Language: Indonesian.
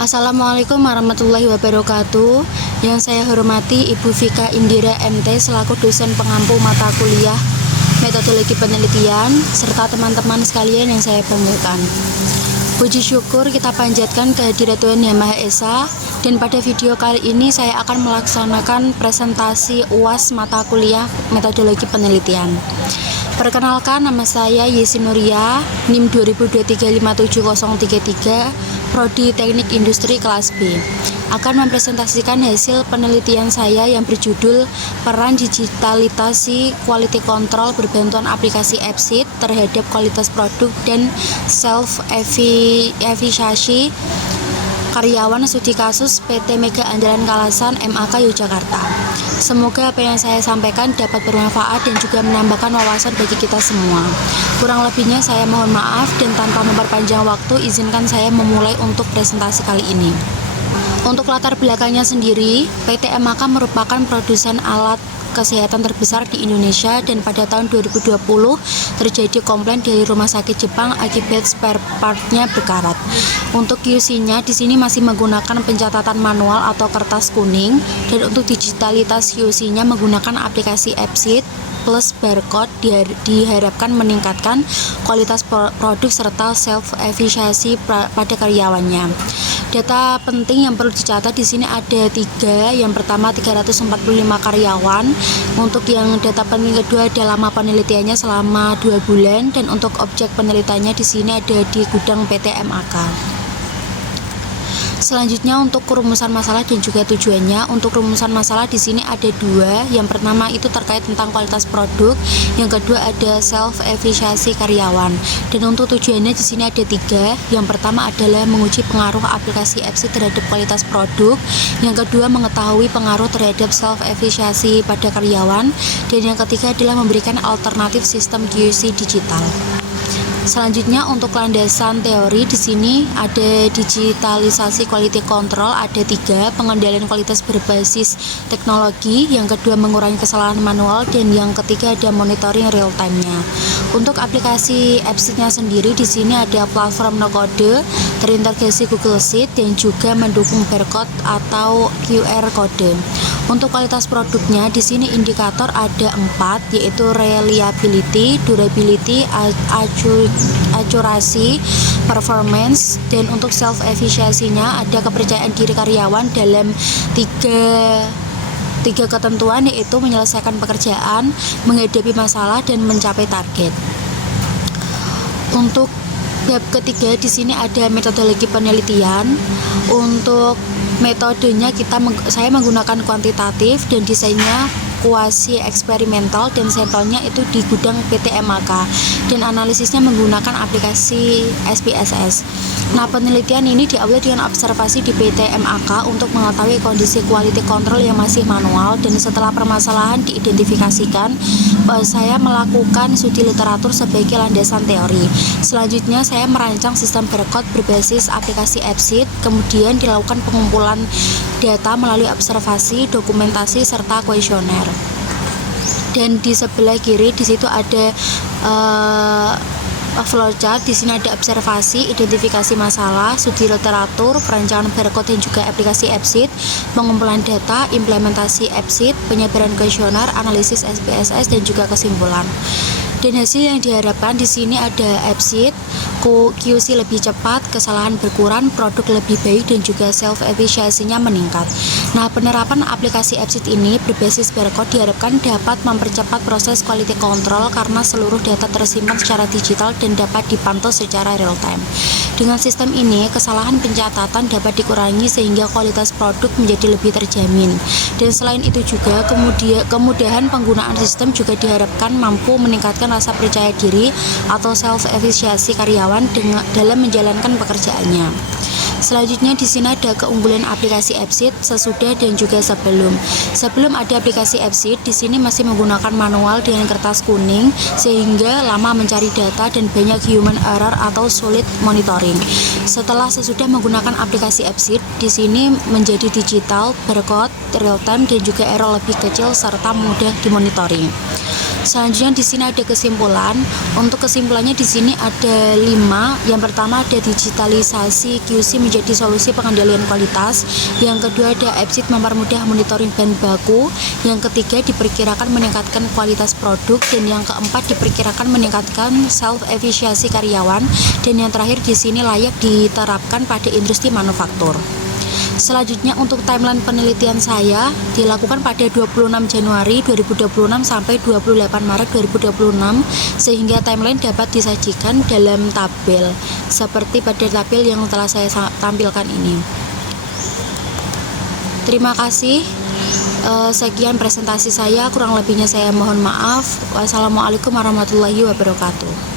Assalamualaikum warahmatullahi wabarakatuh. Yang saya hormati Ibu Vika Indira MT selaku dosen pengampu mata kuliah metodologi penelitian serta teman-teman sekalian yang saya banggakan. Puji syukur kita panjatkan kehadirat Tuhan Yang Maha Esa, dan pada video kali ini saya akan melaksanakan presentasi UAS mata kuliah metodologi penelitian. Perkenalkan, nama saya Yesi Nuria, NIM 20235733, Prodi Teknik Industri kelas B. Akan mempresentasikan hasil penelitian saya yang berjudul Peran Digitalisasi Quality Control Berbantuan Aplikasi AppSheet terhadap Kualitas Produk dan Self-Efficacy Karyawan Studi Kasus PT Mega Andalan Kalasan MAK Yogyakarta. Semoga apa yang saya sampaikan dapat bermanfaat dan juga menambahkan wawasan bagi kita semua. Kurang lebihnya saya mohon maaf, dan tanpa memperpanjang waktu, izinkan saya memulai untuk presentasi kali ini. Untuk latar belakangnya sendiri, PT MAK merupakan produsen alat kesehatan terbesar di Indonesia, dan pada tahun 2020 terjadi komplain dari rumah sakit Jepang akibat spare part-nya berkarat. Untuk QC-nya di sini masih menggunakan pencatatan manual atau kertas kuning, dan untuk digitalitas QC-nya menggunakan aplikasi AppSheet plus barcode diharapkan meningkatkan kualitas produk serta self-efficacy pada karyawannya. Data penting yang perlu dicatat di sini ada 3. Yang pertama 345 karyawan. Untuk yang data penting kedua ada lama penelitiannya selama 2 bulan, dan untuk objek penelitiannya di sini ada di gudang PT MAK. Selanjutnya untuk rumusan masalah dan juga tujuannya. Untuk rumusan masalah di sini ada 2. Yang pertama itu terkait tentang kualitas produk, yang kedua ada self efficacy karyawan. Dan untuk tujuannya di sini ada 3. Yang pertama adalah menguji pengaruh aplikasi AppSheet terhadap kualitas produk, yang kedua mengetahui pengaruh terhadap self efficacy pada karyawan, dan yang ketiga adalah memberikan alternatif sistem QC digital. Selanjutnya untuk landasan teori di sini ada digitalisasi quality control ada 3, pengendalian kualitas berbasis teknologi, yang kedua mengurangi kesalahan manual, dan yang ketiga ada monitoring real time-nya. Untuk aplikasi AppSheet-nya sendiri di sini ada platform no code, terintegrasi Google Sheet, dan juga mendukung barcode atau QR code. Untuk kualitas produknya di sini indikator ada 4, yaitu reliability, durability, accuracy, performance, dan untuk self efficacy-nya ada kepercayaan diri karyawan dalam tiga ketentuan, yaitu menyelesaikan pekerjaan, menghadapi masalah, dan mencapai target. Untuk bab ketiga di sini ada metodologi penelitian. Untuk metodenya saya menggunakan kuantitatif, dan desainnya kuasi eksperimental, dan sampelnya itu di gudang PT MAK, dan analisisnya menggunakan aplikasi SPSS. Nah, penelitian ini diawali dengan observasi di PT MAK untuk mengetahui kondisi quality control yang masih manual, dan setelah permasalahan diidentifikasikan, saya melakukan studi literatur sebagai landasan teori. Selanjutnya saya merancang sistem barcode berbasis aplikasi AppSheet, kemudian dilakukan pengumpulan data melalui observasi, dokumentasi, serta kuesioner. Dan di sebelah kiri di situ ada flowchart. Di sini ada observasi, identifikasi masalah, studi literatur, perancangan barcode, dan juga aplikasi AppSheet, pengumpulan data, implementasi AppSheet, penyebaran kuesioner, analisis SPSS, dan juga kesimpulan. Dan hasil yang diharapkan di sini ada AppSheet, QC lebih cepat, kesalahan berkurang, produk lebih baik, dan juga self efficacy-nya meningkat. Nah, penerapan aplikasi AppSheet ini berbasis barcode diharapkan dapat mempercepat proses quality control karena seluruh data tersimpan secara digital dan dapat dipantau secara real time. Dengan sistem ini, kesalahan pencatatan dapat dikurangi sehingga kualitas produk menjadi lebih terjamin. Dan selain itu juga, kemudahan penggunaan sistem juga diharapkan mampu meningkatkan rasa percaya diri atau self-efficacy karyawan dalam menjalankan pekerjaannya. Selanjutnya di sini ada keunggulan aplikasi AppSheet sesudah dan juga sebelum. Sebelum ada aplikasi AppSheet, di sini masih menggunakan manual dengan kertas kuning sehingga lama mencari data dan banyak human error atau sulit monitoring. Sesudah menggunakan aplikasi AppSheet, di sini menjadi digital, barcode, real time, dan juga error lebih kecil serta mudah dimonitoring. Selanjutnya di sini ada kesimpulan. Untuk kesimpulannya di sini ada 5. Yang pertama ada digitalisasi QC menjadi solusi pengendalian kualitas. Yang kedua ada EPSIT mempermudah monitoring bahan baku. Yang ketiga diperkirakan meningkatkan kualitas produk, dan yang keempat diperkirakan meningkatkan self efisiensi karyawan, dan yang terakhir di sini layak diterapkan pada industri manufaktur. Selanjutnya untuk timeline penelitian saya dilakukan pada 26 Januari 2026 sampai 28 Maret 2026, sehingga timeline dapat disajikan dalam tabel seperti pada tabel yang telah saya tampilkan ini. Terima kasih. Sekian presentasi saya, kurang lebihnya saya mohon maaf. Wassalamualaikum warahmatullahi wabarakatuh.